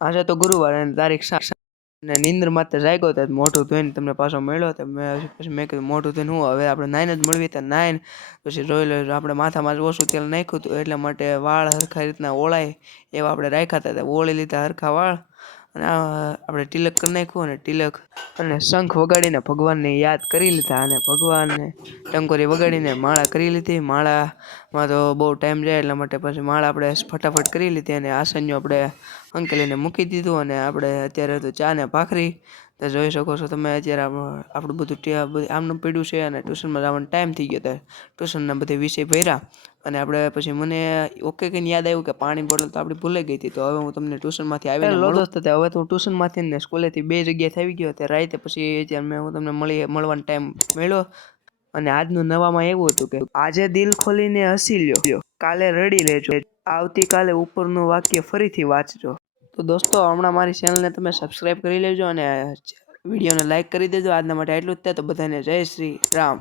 આજે તો ગુરુવાર અને તારીખ 7 ને નીંદર માથે જાગ્યો તો મોઢું ધોઈને તમને પાછો મળ્યો તો પછી મેં કીધું મોઢું ધોઈને હું હવે આપણે નાઈને જ મળવી તો નાઈને પછી જોઈ લો આપણે માથામાં ઓછું તેલ નાખ્યું હતું એટલા માટે વાળ હરખા રીતના ઓળાય એવા આપણે રાખ્યા હતા ઓળી લીધા હરખા વાળ અને આપણે તિલક કરી નાખ્યું અને તિલક અને શંખ વગાડીને ભગવાનને યાદ કરી લીધા અને ભગવાનને ટંકોરી વગાડીને માળા કરી લીધી માળામાં તો બહુ ટાઈમ જાય એટલા માટે પછી માળા આપણે ફટાફટ કરી લીધી અને આસનીઓ આપણે અંકેલીને મૂકી દીધું અને આપણે અત્યારે તો ચા ને ભાખરી તો જોઈ શકો છો તમે અત્યારે આપણું બધું આમનું પીડ્યું છે અને ટ્યુશનમાં જવાનો ટાઈમ થઈ ગયો તો ટ્યુશનના બધે વિષય ભર્યા અને આપણે પછી મને ઓકે કઈને યાદ આવ્યું કે પાણી બોટલ તો આપણી ભૂલાઈ ગઈ હતી તો હવે હું તમને ટ્યુશનમાંથી આવીને મળું દોસ્ત હવે તો હું ટ્યુશનમાંથી ને સ્કૂલેથી બે જગ્યાએ આવી ગયો ત્યારે રાતે પછી અત્યારે હું તમને મળવાનો ટાઈમ મળ્યો અને આજનું નવામાં એવું હતું કે આજે દિલ ખોલીને હસી લ્યો કાલે રડી લેજો આવતીકાલે ઉપરનું વાક્ય ફરીથી વાંચજો તો દોસ્તો હમણાં મારી ચેનલને તમે સબસ્ક્રાઈબ કરી લેજો અને વિડીયોને લાઈક કરી દેજો આજના માટે એટલું જ થાય તો બધાને જય શ્રી રામ।